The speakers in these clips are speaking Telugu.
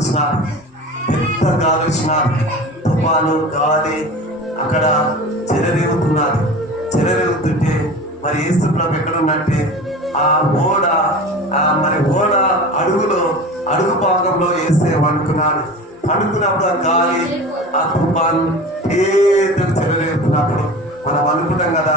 వచ్చినారు పెద్ద గాలి వచ్చినారు తుఫాను గాలి అక్కడ చెలరేగుతున్నారు. చెలరేగుతుంటే మరి ఏసు ప్రభు ఎక్కడున్నట్టే ఆ ఓడ ఆ మరి ఓడ అడుగులో అడుగు భాగంలో వేసే వండుకున్నాడు పండుకున్నప్పుడు ఆ గాలి ఆ తుఫాన్ ఏదైనా చెలరేగుతున్నప్పుడు మనం అనుకుంటాం కదా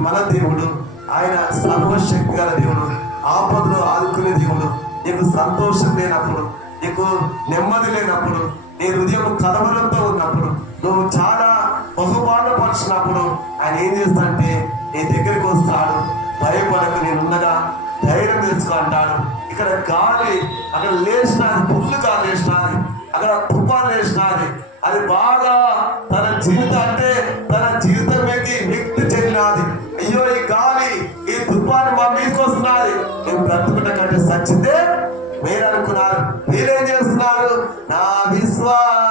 మన దేవుడు ఆయన సర్వశక్తి గల దేవుడు ఆపదలో ఆదుకునే దేవుడు నీకు సంతోషం లేనప్పుడు నీకు నెమ్మది లేనప్పుడు నీ హృదయం కలవరంతో ఉన్నప్పుడు నువ్వు చాలా బహుబాధపరిచినప్పుడు ఆయన ఏం చేస్తాడంటే నీ దగ్గరికి వస్తాడు భయపడకు నేనున్నగా ధైర్యం తెచ్చుకో అంటాడు. ఇక్కడ గాలి అక్కడ లేచినది గాలి లేచినది అక్కడ తుఫాన్ లేచినది అది బాగా తన జీవితం అంటే తన జీవితం మీదకి వ్యక్తి చెందినది. అయ్యో ఈ గాలి ఈ తుఫాను మా మీదకి వస్తున్నది. నేను బ్రతుకుట కంటే సచ్చితే మీరు అనుకున్నారు మీరేం చేస్తున్నారు? నా విశ్వాస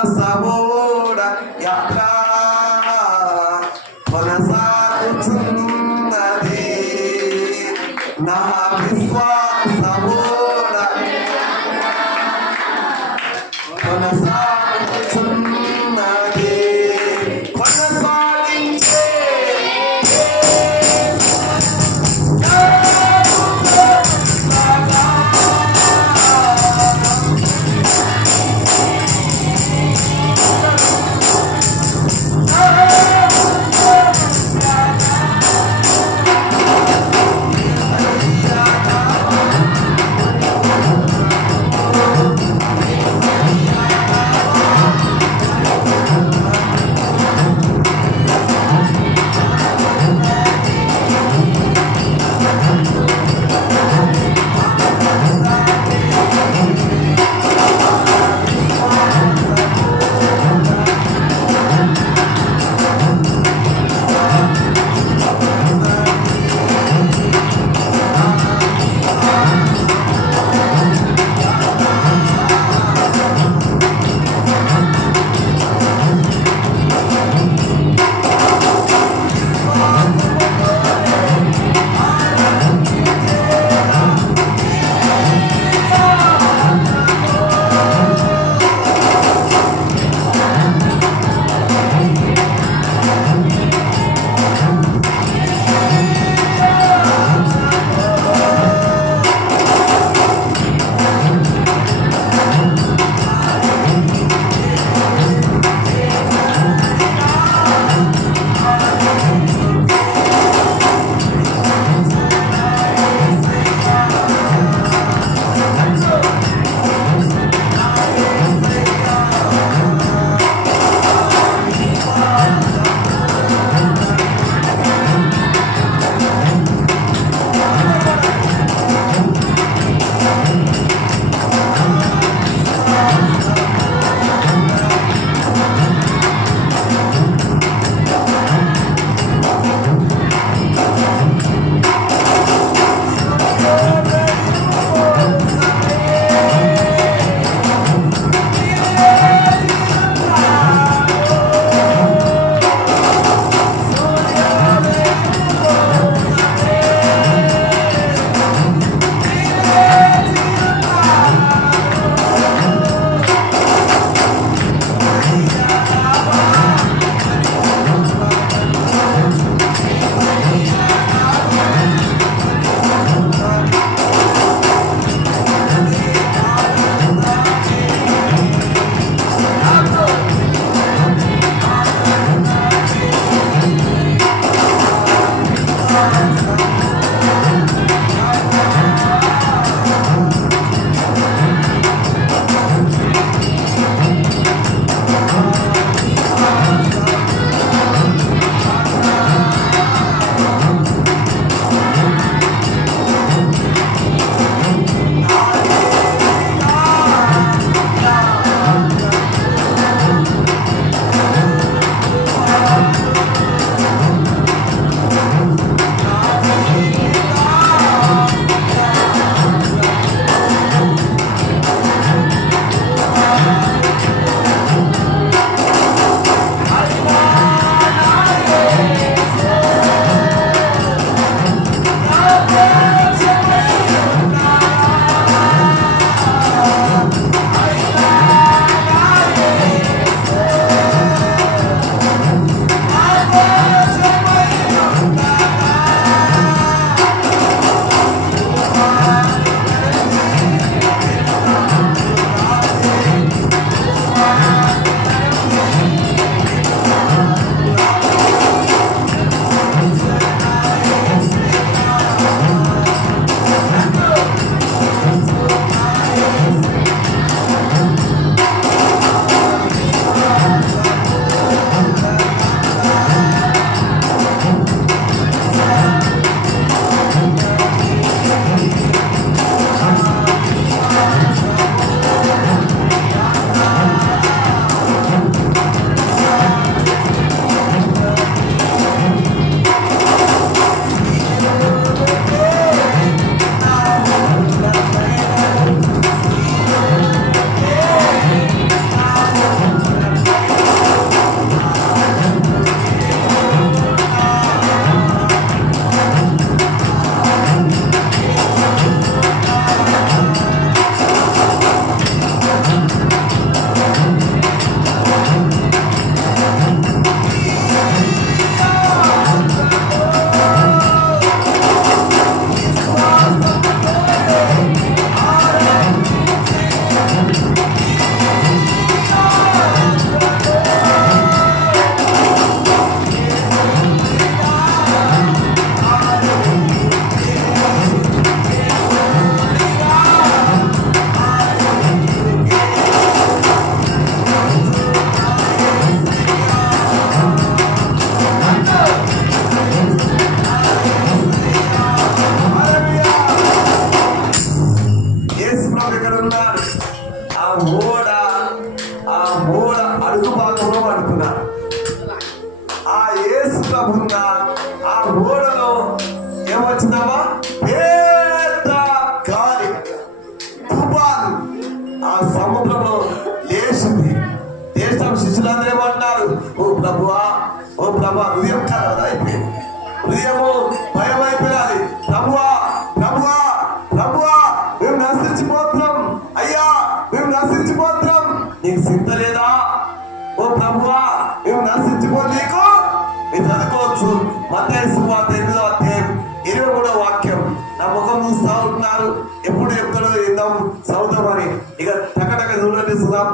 ఎక్కడో ఇద్దాం ఇక టకటక చూడండి సుధాం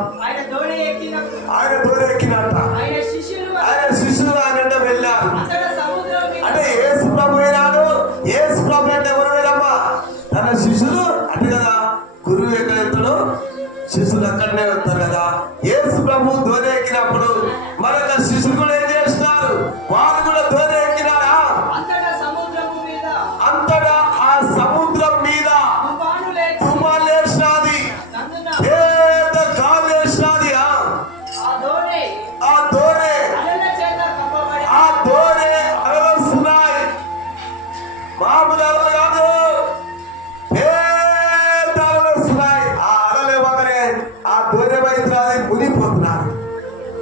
ఆ గొర్రె వైద్యురాలి మునిగిపోతున్నారు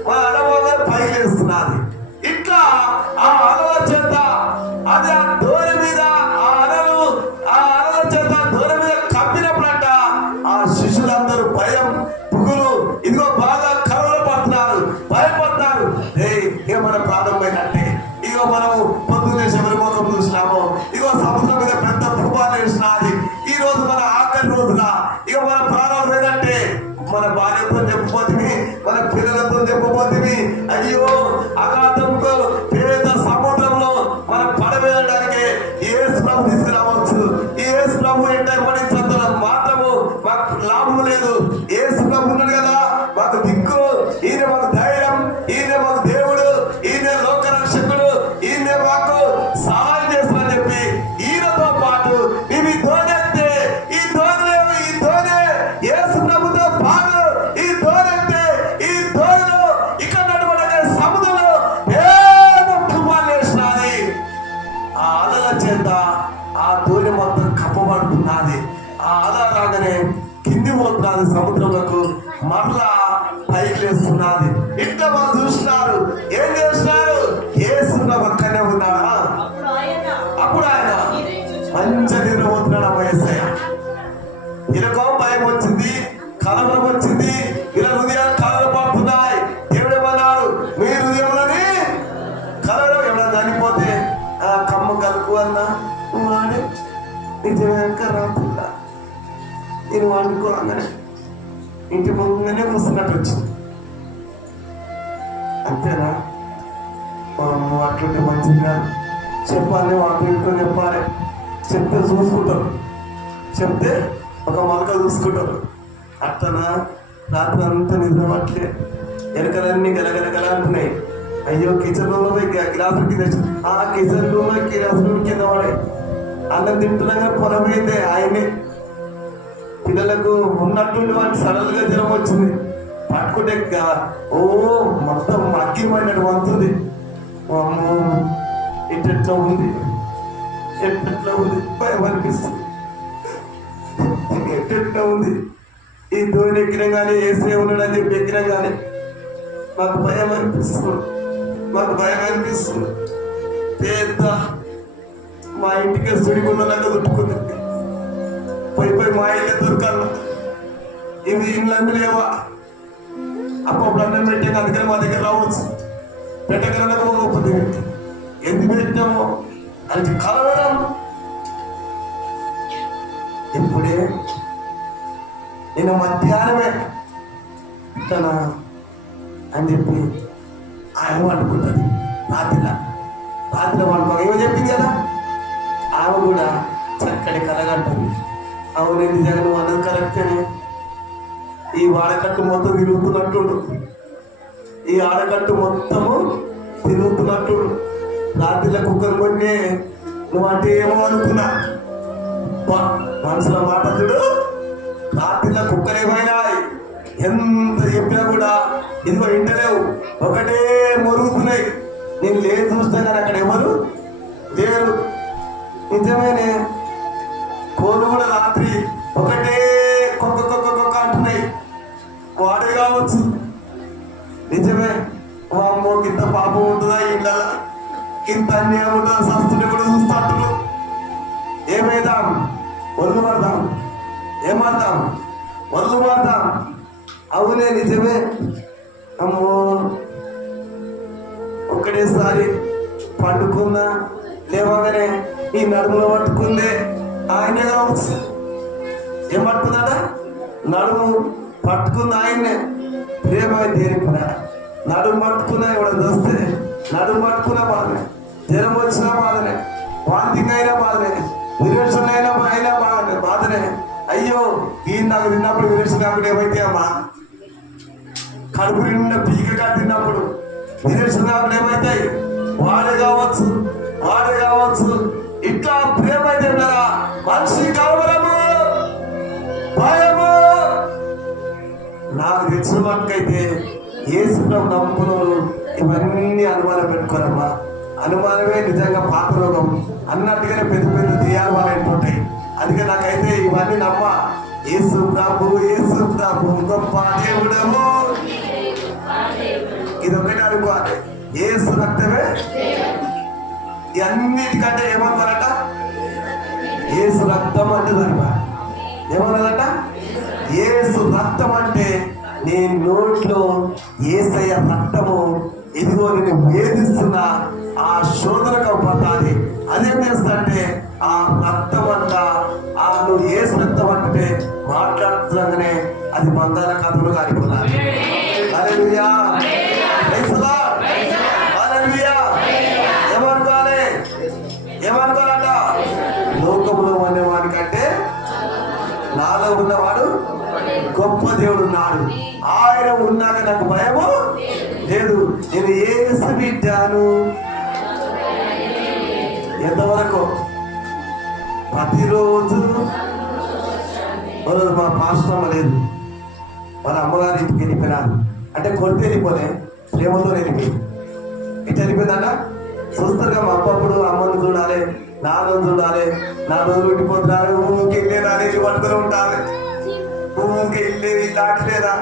మా అలవగానే పైకి లేస్తున్నది ఇట్లా ఆ అలల చేత అది వండుకోగానే ఇంటి ముందుగానే కూర్చున్నట్టు వచ్చింది. అంతేనా? అమ్మో, అట్లుంటే మంచిది చెప్పాలి వాళ్ళు ఇంట్లో చెప్పాలి. చెప్తే చూసుకుంటారు. చెప్తే ఒక మొలక చూసుకుంటారు. అట్టనా రాత్రి అంతా నిద్ర అట్లే ఎరకలన్నీ గలగలగల అంటున్నాయి. అయ్యో కిచెన్ రూమ్ పోయి గ్లా- గ్లాసు కింద ఆ కిచెన్ రూమ్ గ్లాసు రూమ్ కింద వాడే అన్నం తింటున్నాగా పొలం పోయిందే ఆయనే. పిల్లలకు ఉన్నట్టుండి వాడికి జ్వరం వచ్చింది. పట్టుకుంటే ఓ మొత్తం అగ్గిమైనట్టు వంతుంది. అమ్మో ఎట్లా ఉంది. ఎట్లా ఉంది. భయం అనిపిస్తుంది. ఎట్లా ఉంది. ఈ ధోని ఎక్కినా కానీ ఏసే ఉన్నాడని చెప్పి ఎక్కినా కానీ మాకు భయం అనిపిస్తుంది. మాకు భయం అనిపిస్తుంది. పెద్ద మా ఇంటికి సుడిగుండలాగా దుట్టుకుంది పోయి పోయి మా అయితే దొరకాలి ఇవి ఇళ్ళన్నీ లేవా? అప్పుడు అన్నం పెట్టాక అందుకని మా దగ్గర రావచ్చు. పెట్టగలకపోతే ఎందుకు పెట్టాము అది కలవడం. ఇప్పుడే నేను మధ్యాహ్నమే తన అని చెప్పి ఆయన వండుకుంటుంది రాత్రిలా. రాత్రిలో వండుకో ఏమో చెప్పింది కదా? ఆమె కూడా చక్కటి కలగంటుంది. అవును నిజంగా నువ్వు అన్నది కరెక్టేనే ఈ వాడకట్టు మొత్తం తిరుగుతున్నట్టుండు. ఈ ఆడకట్టు మొత్తము తిరుగుతున్నట్టుండు. రాత్రిలో కుక్కర్ కొట్టే నువ్వు అంటే ఏమో అనుకున్నా. మనసులో మాట చూడు. రాత్రిలో కుక్కర్ ఏమైనాయి? ఎంత చెప్పినా కూడా ఇదిగో ఇంటలేవు. ఒకటే మొరుగుతున్నాయి. నేను లేదు చూస్తే కానీ అక్కడ ఎవరు లేరు? నిజమేనే. కోళ్ళు రాత్రి ఒకటే కొక్క కొక్క కొక్క అంటున్నాయి. వాడు కావచ్చు. నిజమే వామ్మో ఇంత పాపం ఉంటుందా ఇళ్ళ ఇంత అన్యాయం ఉంటుందా? సస్తుంటే కూడా చూస్తాంటారు ఏమైదాం? ఒళ్ళు మారుదాం. ఏమారుదాం? ఒళ్ళు మారుదాం. అవునే నిజమే. అమ్మో. ఒక్కడేసారి పండుకున్నా లేవగానే ఈ నడుములో పట్టుకుందే. ఆయనే కావచ్చు ఏం పట్టుకున్నాడ నడుము పట్టుకున్న ఆయన్నే. ప్రేమ దేనిపడా నడుము పట్టుకున్నా ఎవడ వస్తే నడుము పట్టుకున్న బాధనే. జ్వరం వచ్చినా బాధనే. వాంతింగ్ అయినా బాధనే. విరేషన్ అయినా అయినా బాధనే బాధనే. అయ్యో ఈ నాకు తిన్నప్పుడు విరేషన్ కాకుండా ఏమైతే అమ్మా? కడుపు నిండా పీకగా తిన్నప్పుడు విరేషన్ కాకుండా ఏమైతాయి? వాడే కావచ్చు వాడే కావచ్చు. ఇట్లా ప్రేమ అయితే ఉన్నారా మనిషి కలవరము భయము. నాకు తెలిసిన మటుకైతే ఏసులో నమ్ముకున్నారు ఇవన్నీ అనుమానం పెట్టుకోరమ్మా. అనుమానమే నిజంగా పాత రోగం అన్నట్టుగానే పెద్ద పెద్ద తీయాలని ఉంటాయి అందుకే నాకైతే ఇవన్నీ నమ్మ. ఏసు ప్రభు ఏసు ప్రభు గొప్ప దేవుడము ఇది ఒకటి అనుకోవాలి ఏసు రక్తమే ఇవన్నిటికంటే ఏమన్నారట? ఏసు రక్తం అంటే దాని ఏమన్నదట ఏసు రక్తం అంటే నీ నోట్లో ఏసయ్య రక్తము ఇదిగో నేను వేధిస్తున్న ఆ శోధనకు పడుతుంది అదేం చేస్తా అంటే ఆ రక్తం అంట ఆ నువ్వు ఏసు రక్తం అంటే మాట్లాడుతున్నాగానే అది మందాల కథలు కానిపోతారు హల్లెలూయా దేవుడు ఉన్నాడు. ఆయన ఉన్నాక నాకు భయము? లేదు. నేను ఏసు బిడ్డాను. ఎంతవరకు? ప్రతిరోజు. రోజు మా పాశ్రమ లేదు. వాళ్ళ అమ్మగారి ఇంటికి వెళ్ళిపోయినారు. అంటే కొట్టి వెళ్ళిపోలే. ప్రేమతో వెళ్ళిపోయి. ఇటు వెళ్ళిపోయిందట చూస్తారుగా మా అప్పప్పుడు అమ్మను చూడాలి నాన్న చూడాలి. నా రోజు పెట్టిపోతున్నారు ఊరికి వెళ్ళేదాని ఇల్లు ఉంటారు. భూమికి ఇల్లు దాటలేదా?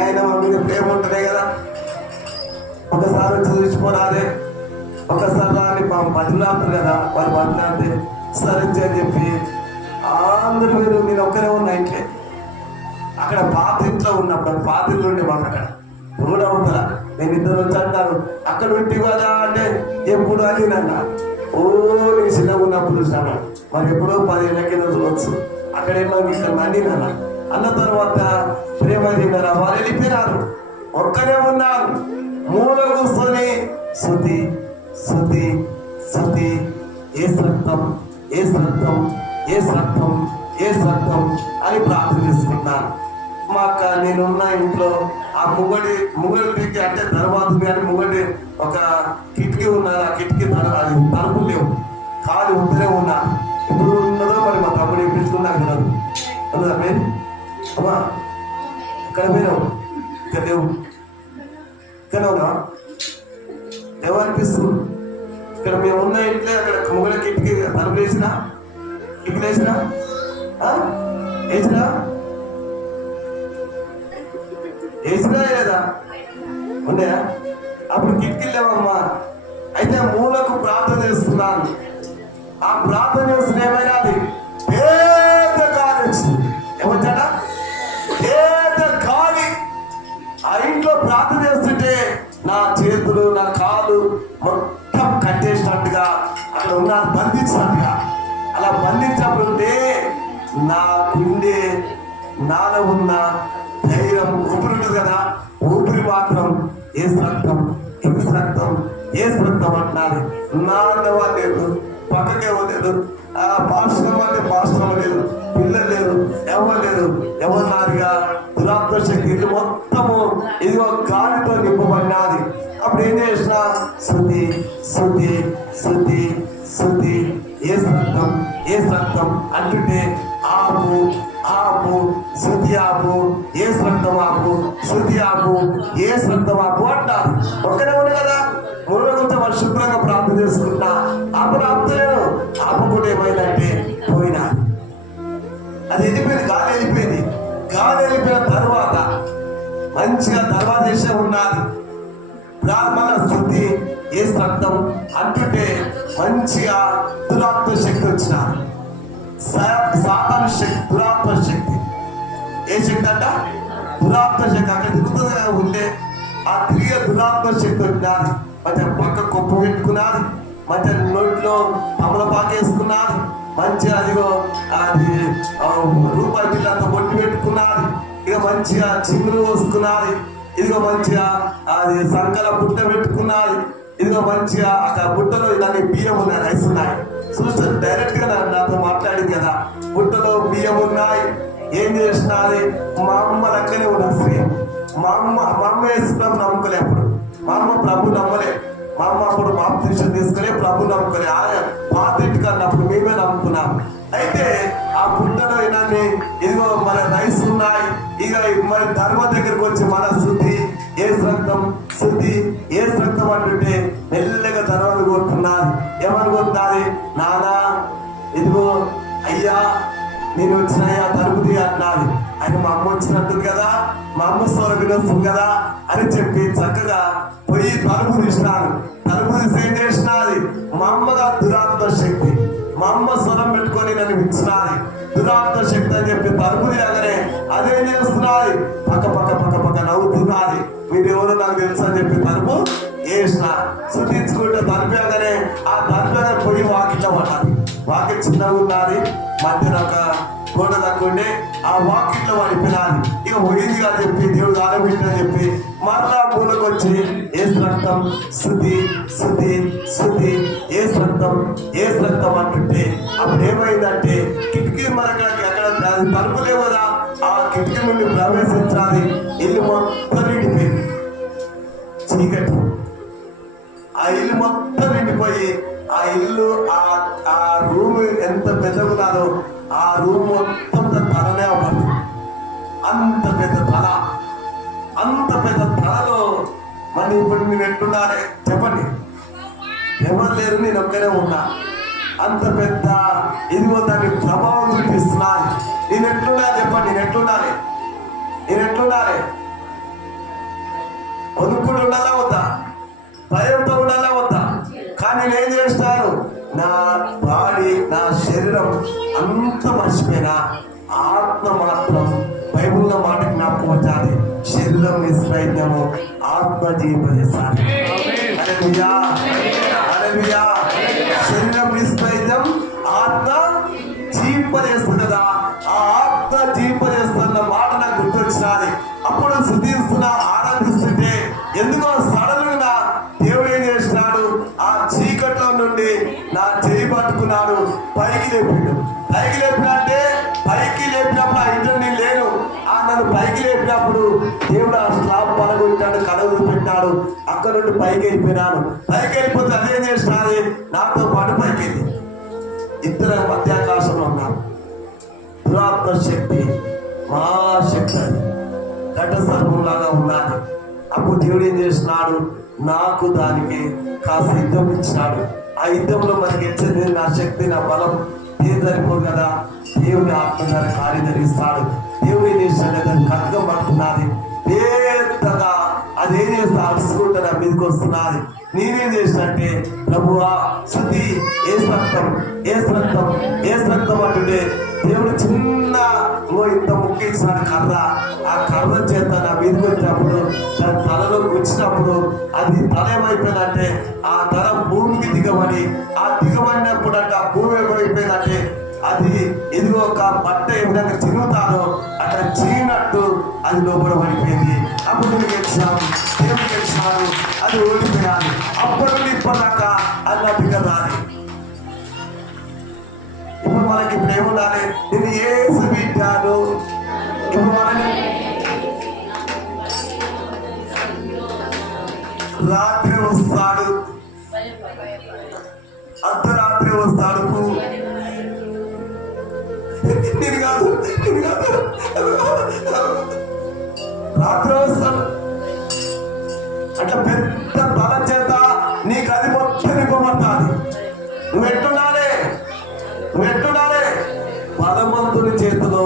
ఆయన మా మీద ప్రేమ ఉంటుంది కదా? ఒకసారి వచ్చి ఒకసారి రాని మా బతిలాడతారు కదా వాళ్ళు బతిలాడితే సరే అని చెప్పి అందరూ మీరు నేను ఒక్కరే ఉన్నా ఇంట్లో. అక్కడ పాత ఇంట్లో ఉన్నప్పుడు పాత ఇల్లు ఉండే మాకు అక్కడ. కూడా ఉందా నేను ఇద్దరు వచ్చి అంటారు అక్కడ ఉంటే కదా అంటే ఎప్పుడు అని నన్న ఓ నేను చిన్నగా ఉన్నప్పుడు చూసాను మరి ఎప్పుడో పదిహేళ్ళ కింద చూడవచ్చు అక్కడేమో ఇక్కడ మండి అన్న తర్వాత ప్రేమ తిన్నారా వారు వెళ్ళిపోయినారు ఒక్కరే ఉన్నారు. మూల కూర్చొని శృతి శృతి శృతి ఏ రక్తం ఏ రక్తం ఏ రక్తం ఏ రక్తం అని ప్రార్థిస్తున్నాను మా అక్క నేనున్న ఇంట్లో ఆ ముగడి ముగడికి అంటే తర్వాత అని ముగడి ఒక కిటికీ ఉన్నది ఆ కిటికీ తర అది తలుపు లేవు. కాదు ఉంటూనే ఉన్నారు అమ్మా ఎక్కడ పోయినావు ఇక్కడ లేవు ఇక్కడ ఉన్నా ఏమనిపిస్తుంది ఇక్కడ మేము ఉన్న ఇంట్లో అక్కడ ముగడ కిటికీ తలుపు వేసినా కిటికీ వేసినా వేసినా వేసినా లేదా ఉన్నాయా అప్పుడు కిటికీ లేవమ్మా అయితే మూలకు ప్రార్థన చేస్తున్నాను ఆ ప్రార్థన చేస్తున్న ఏమైనా అది మొత్తం కట్టేసినట్టుగా అక్కడ ఉన్న బంధించినట్టుగా. అలా బంధించబడితే నా గుండె నాలో ఉన్న ధైర్యం ఊపిరి ఉంటుంది కదా. ఊపిరి మాత్రం ఏ రక్తం ఏ రక్తం ఏ రక్తం అంటున్నారు? నాన్నవ లేదు పక్కకే లేదు పాశ్రమ అంటే పాశ్రమ లేదు పిల్లలు లేరు ఎవరు లేరు ఎవరున్నారుగా దురాత్మ శక్తి మొత్తము ఇది ఒక గాలితో నింపబడినది. అప్పుడు ఏం చేసిన? శృతి శృతి శృతి శృతి. ఏ రక్తం ఏ రక్తం అంటుంటే ఆపు ఆపు శృతి ఆపు. ఏ రక్తం ఆపు? శృతి ఆపు. ఏ రక్తం ఆపు? అంటారు. ఒక్కడే ఉంది కదా? మూడో కొంచెం వాళ్ళు శుభ్రంగా ప్రార్థన చేసుకుంటున్నా అప్పుడు ఆపుతలేను ఆపకుండా ఏమైందంటే పోయినా అది వెళ్ళిపోయింది. గాలి వెళ్ళిపోయింది. గాలి వెళ్ళిపోయిన తర్వాత మంచిగా తర్వాత దేశం ఉన్నది. బ్రాహ్మణ స్థుతి ఏ రక్తం అంటుంటే మంచిగా దురాత్మ శక్తి వచ్చిన సాధారణ శక్తి దురాత్మ శక్తి. ఏ శక్తి అంట? దురాత్మ శక్తి. అక్కడ తిరుగుతుంది ఉండే ఆ తిరిగే దురాత్మ శక్తి వచ్చినది. మధ్య పక్క కుప్ప పెట్టుకున్నారు మధ్య నోట్లో తమలపాకు మంచిగా అదిగో అది రూపాయి బిల్లంతా బొట్టి పెట్టుకున్నారు ఇక మంచిగా చిగురు పోసుకున్నది. ఇదిగో మంచిగా అది సంకల బుట్ట పెట్టుకున్నది ఇదిగో మంచిగా అక్కడ బుట్టలో ఇలాంటి బియ్యం ఉన్నాయి రైస్ ఉన్నాయి. చూస్తే డైరెక్ట్గా నాతో మాట్లాడింది కదా. బుట్టలో బియ్యం ఉన్నాయి. ఏం చేసినది మా అమ్మ లెక్కనే ఉన్న స్త్రీ మా అమ్మ మా అమ్మ వేసుకున్నాం నమ్ముకోలే అప్పుడు. మా అమ్మ ప్రభు నమ్మలే. మా అమ్మ అప్పుడు బాప్తీసం తీసుకుని ప్రభు నమ్మకలే. ఆయన పాత ఇంటికి అన్నప్పుడు మేమే నమ్ముకున్నాం. అయితే ఆ పుట్టలో ఇలాంటి ఇదిగో మన రైస్ ఉన్నాయి. ఇక మరి ధర్మ దగ్గరకు వచ్చి మన శుద్ధి ఏ రక్తం శుద్ధి. ఏ రక్తం అంటుంటే మెల్లగా ధర్మాలు కోరుతున్నారు ఏమనుకుంటున్నారు నానా ఇదిగో అయ్యా నేను వచ్చినాయా తలుపుది అన్నది అని మా అమ్మ వచ్చినట్టు కదా మా అమ్మ స్వరం వినొస్తుంది కదా అని చెప్పి చక్కగా పోయి తలుపు తీసినాను తలుపు తీసి ఏం చేసినది? మా అమ్మగా దురాత్మ శక్తి. మా అమ్మ స్వరం పెట్టుకొని నన్ను ఇచ్చినది దురాత్మ శక్తి అని చెప్పి తలుపు తీయగానే అదేం చేస్తున్నది పక్క పక్క పక్క పక్క నవ్వుతున్నది. మీరెవరో నాకు తెలుసు అని చెప్పి తలుపు వేసిన శుద్ధించుకుంటే తలిపేగానే ఆ తలిపేగా పొయ్యి వాకిట్లో పడాలి వాకిట్ చిన్నగా ఉన్నది మధ్యన ఒక తక్కువ తగ్గుండే ఆ వాకిట్లో పిల్లాలి ఇక పోయిందిగా చెప్పి దేవుడు ఆరబెట్టని చెప్పి మరలా పూలకు వచ్చి ఏ రక్తం శృతి శృతి శృతి ఏ రక్తం ఏ రక్తం అంటుంటే అప్పుడు ఏమైందంటే కిటికీ మనకి అక్కడ తలుపులే కదా ఆ కిటికీ నుండి ప్రవేశించాలి. ఇల్లు మొత్తం నిండిపోయింది. చీకటి. ఆ ఇల్లు మొత్తం నిండిపోయి ఆ ఇల్లు ఆ ఆ రూమ్ ఎంత పెద్దగున్నదో ఆ రూమ్ మొత్తం తలనే పడుతుంది అంత పెద్ద తల. అంత పెద్ద తలలో మరి ఇప్పుడు నేను ఎట్టున్నారే చెప్పండి. ఎవరు లేరు నేను ఒక్కనే ఉన్నా. అంత పెద్ద ఇదిగో దాని ప్రభావం చూపిస్తున్నా. నేను ఎట్లున్నా చెప్పండి నేను ఎట్లున్నాను? నేను ఎట్లున్నాను? వణుకుడు ఉండాలా వద్దా? భయంతో ఉండాలా వద్దా? కానీ నేను చేస్తాను? నా బాడీ నా శరీరం అంత మర్చిపోయినా ఆత్మ మాత్రం బైబుల్లో మాట జ్ఞాపకం వచ్చాలి శరీరం నిష్ప్రయత్నము ఆత్మ జీవింపజేస్తాను శరీరం నిష్ప్రయత్నం ఆత్మ జీవింపజేస్తుంది కదా ఆ ఆత్మ జీవింపజేస్తున్న మాట నాకు గుర్తొచ్చినది. అప్పుడు శుద్ధిస్తున్నా అక్కడ నుండి పైకి వెళ్ళిపోయినాను. పైకి వెళ్ళిపోతే అదేం చేసినది నాతో పాటు పైకి వెళ్ళి. ఇద్దరు మధ్యాకాశంలో ఉన్నారు దురాత్మ శక్తి మహాశక్తి అది. ఘట సర్వంలాగా ఉన్నది అప్పుడు దేవుడు ఏం చేసినాడు నాకు దానికి కాస్త యుద్ధం ఇచ్చినాడు. ఆ యుద్ధంలో మనకి ఇచ్చేది నా శక్తి నా బలం ఏం సరిపోదు కదా? దేవుడి ఆత్మ గారి కార్యం జరిగిస్తాడు. దేవుడు ఏం చేస్తాడు దాన్ని ఖడ్గం పట్టుకున్నది అదేం చేస్తా అరుచుకుంటా నా మీదకి వస్తున్నది. నేనేం చేసినట్టే ప్రభువా శుద్ధి ఏ రక్తం ఏ రక్తం ఏ రక్తం అంటుంటే దేవుడు చిన్న ఓ ఇంత ముక్కించిన కర్ర. ఆ కర్ర చేత నా మీదకి వచ్చినప్పుడు దాని తలలో వచ్చినప్పుడు అది తల ఏమైపోయిందంటే ఆ తల భూమికి దిగమని ఆ దిగబడినప్పుడు అంటే ఆ భూమి ఏమైపోయిందంటే అది ఇదిగో ఒక బట్ట ఏ విధంగా చిరుగుతానో అక్కడ చీనట్టు అది లోపల పడిపోయింది. అప్పుడు నేను గెలిచాను దేవుడు అది ఓడిపోయాలి అప్పటి నుండి అన్నది అది నా ఇప్పుడు మనకి ఇప్పుడు ఏముండాలి నేను ఏసు బిడ్డాను ఇప్పుడు మనకి రాత్రి వస్తాడు. అర్ధరాత్రి వస్తాడు. నేను కాదు నేను కాదు. రాత్రి వస్తాడు. ఇట్లా పెద్ద బల చేత నీకు అది మొత్తం నింపబడుతుంది. నువ్వు ఎట్టుండాలి నువ్వు ఎట్టుండాలి పదమంతుని చేతిలో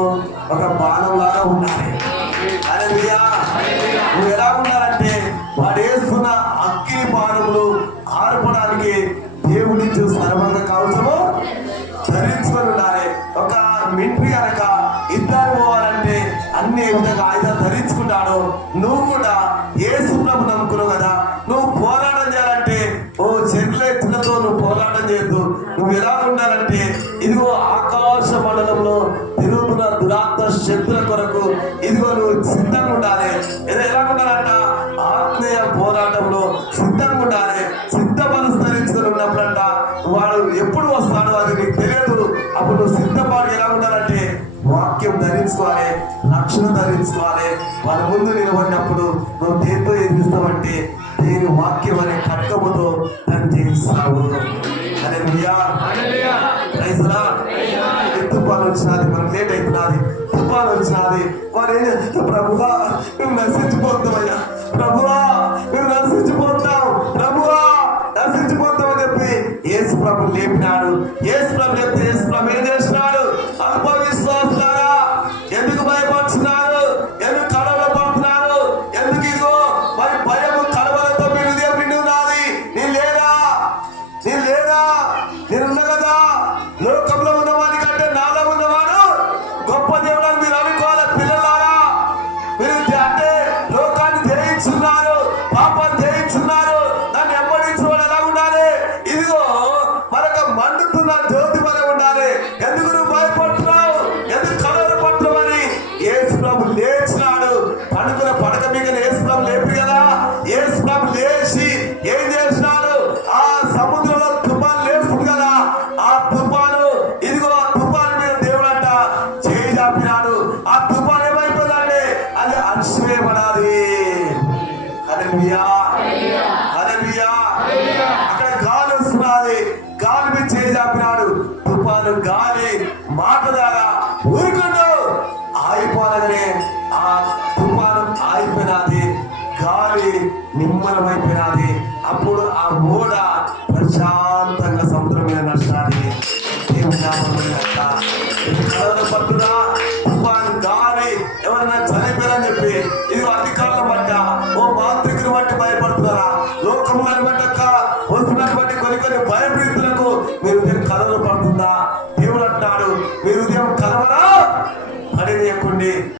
ఒక బాణంలాగా ఉండాలి. లేదు నువ్వు ఎలా ఉండాలంటే ఇదిగో ఆకాశం పంపినాడు ఆ తుఫాన్ ఏమైపోదండి అది అణిసివేయబడాలి అది